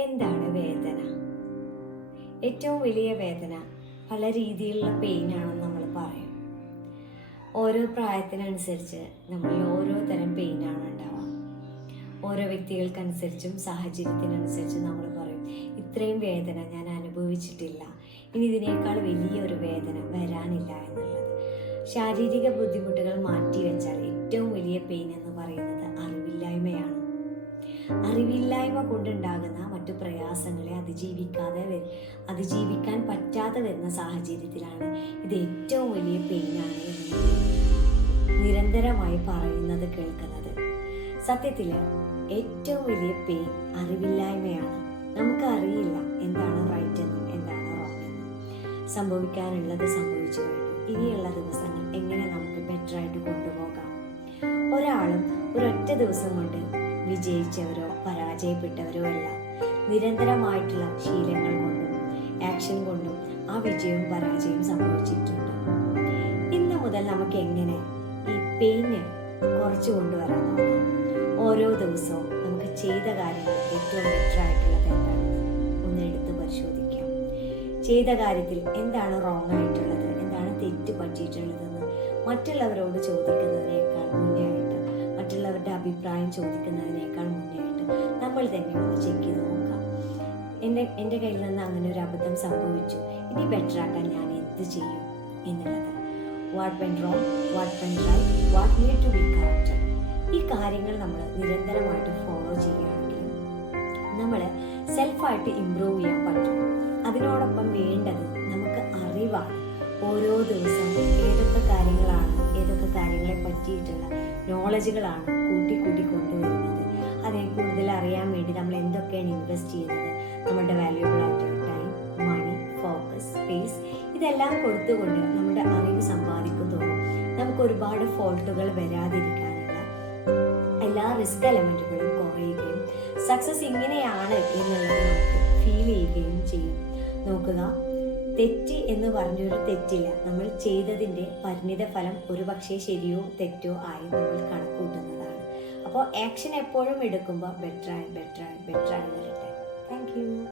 എന്താണ് വേദന? ഏറ്റവും വലിയ വേദന പല രീതിയിലുള്ള പെയിനാണെന്ന് നമ്മൾ പറയും. ഓരോ പ്രായത്തിനനുസരിച്ച് നമ്മളിൽ ഓരോ തരം പെയിനാണ് ഉണ്ടാവുക. ഓരോ വ്യക്തികൾക്കനുസരിച്ചും സാഹചര്യത്തിനനുസരിച്ചും നമ്മൾ പറയും, ഇത്രയും വേദന ഞാൻ അനുഭവിച്ചിട്ടില്ല, ഇനി ഇതിനേക്കാൾ വലിയൊരു വേദന വരാനില്ല എന്നുള്ളത്. ശാരീരിക ബുദ്ധിമുട്ടുകൾ മാറ്റിവെച്ചാൽ ഏറ്റവും വലിയ പെയിൻ എന്ന് പറയുന്നത് അറിവില്ലായ്മയാണ്. അറിവില്ലായ്മ കൊണ്ടുണ്ടാകുന്ന മറ്റു പ്രയാസങ്ങളെ അതിജീവിക്കാൻ പറ്റാതെ വരുന്ന സാഹചര്യത്തിലാണ് ഇത് ഏറ്റവും വലിയ പെയിനാണ് എന്ന് നിരന്തരമായി പറയുന്നത് കേൾക്കുന്നത്. സത്യത്തിൽ ഏറ്റവും വലിയ പെയിൻ അറിവില്ലായ്മയാണ്. നമുക്ക് അറിയില്ല എന്താണ് റൈറ്റ് എന്നും എന്താണ് റോങ് എന്നും. സംഭവിക്കാനുള്ളത് സംഭവിച്ചു കഴിഞ്ഞു. ഇനിയുള്ള ദിവസങ്ങൾ എങ്ങനെ നമുക്ക് ബെറ്ററായിട്ട് കൊണ്ടുപോകാം. ഒരാളും ഒരൊറ്റ ദിവസം കൊണ്ട് വിജയിച്ചവരോ പരാജയപ്പെട്ടവരോ അല്ല. നിരന്തരമായിട്ടുള്ള ശീലങ്ങൾ കൊണ്ടും ആക്ഷൻ കൊണ്ടും ആ വിജയവും പരാജയവും സംഭവിച്ചിട്ടുണ്ട്. ഇന്ന് മുതൽ നമുക്ക് എങ്ങനെ ഈ പെയിന് കുറച്ചു കൊണ്ടുവരാൻ നോക്കാം. ഓരോ ദിവസവും നമുക്ക് ചെയ്ത കാര്യങ്ങൾ ഏറ്റവും ബെറ്ററായിട്ടുള്ളത് എന്താണെന്ന് ഒന്ന് എടുത്ത് പരിശോധിക്കാം. ചെയ്ത കാര്യത്തിൽ എന്താണ് റോങ് ആയിട്ടുള്ളത്, എന്താണ് തെറ്റ് പറ്റിയിട്ടുള്ളതെന്ന് മറ്റുള്ളവരോട് ചോദിക്കുന്നതിനേക്കാൾ മുന്നേ ആയിട്ട്, മറ്റുള്ളവരുടെ അഭിപ്രായം ചോദിക്കുന്നതിനേക്കാൾ മുന്നേ ആയിട്ട് നമ്മൾ തന്നെ ഒന്ന് ചെക്ക് ചെയ്ത് നോക്കാം. എൻ്റെ കയ്യിൽ നിന്ന് അങ്ങനെ ഒരു അബദ്ധം സംഭവിച്ചു, ഇനി ബെറ്ററാക്കാൻ ഞാൻ എന്ത് ചെയ്യും എന്നുള്ളത്. What went wrong, what went right, what need to be corrected. ഈ കാര്യങ്ങൾ നമ്മൾ നിരന്തരമായിട്ട് ഫോളോ ചെയ്യുകയാണെങ്കിൽ നമ്മൾ സെൽഫായിട്ട് ഇമ്പ്രൂവ് ചെയ്യാൻ പറ്റും. അതിനോടൊപ്പം വേണ്ടത് നമുക്ക് അറിവാണ്. ഓരോ ദിവസവും ഏതൊക്കെ കാര്യങ്ങളെ പറ്റിയിട്ടുള്ള നോളജുകളാണ് കൂട്ടി കൊണ്ടുവരുന്നത്. അതിനെ കൂടുതൽ അറിയാൻ വേണ്ടി നമ്മൾ എന്തൊക്കെയാണ് ഇൻവെസ്റ്റ് ചെയ്യുന്നത്, നമ്മുടെ വാല്യൂബിൾ ആയിട്ടുള്ള ടൈം, മണി, ഫോക്കസ്, സ്പേസ്, ഇതെല്ലാം കൊടുത്തുകൊണ്ട് നമ്മുടെ അറിവ് സമ്പാദിക്കുന്നതോറും നമുക്ക് ഒരുപാട് ഫോൾട്ടുകൾ വരാതിരിക്കാനുള്ള എല്ലാ റിസ്ക് എലമെന്റുകളും കുറയുകയും സക്സസ് ഇങ്ങനെയാണ് എന്നുള്ളത് നമുക്ക് ഫീൽ ചെയ്യുകയും ചെയ്യും. നോക്കുക, തെറ്റ് എന്ന് പറഞ്ഞൊരു തെറ്റില്ല. നമ്മൾ ചെയ്തതിൻ്റെ പരിണിത ഫലം ഒരുപക്ഷെ ശരിയോ തെറ്റോ ആയി നമ്മൾ കണക്കൂട്ടുന്നതാണ്. അപ്പോൾ ആക്ഷൻ എപ്പോഴും എടുക്കുമ്പോൾ ബെറ്ററായി വരട്ടെ. Thank you.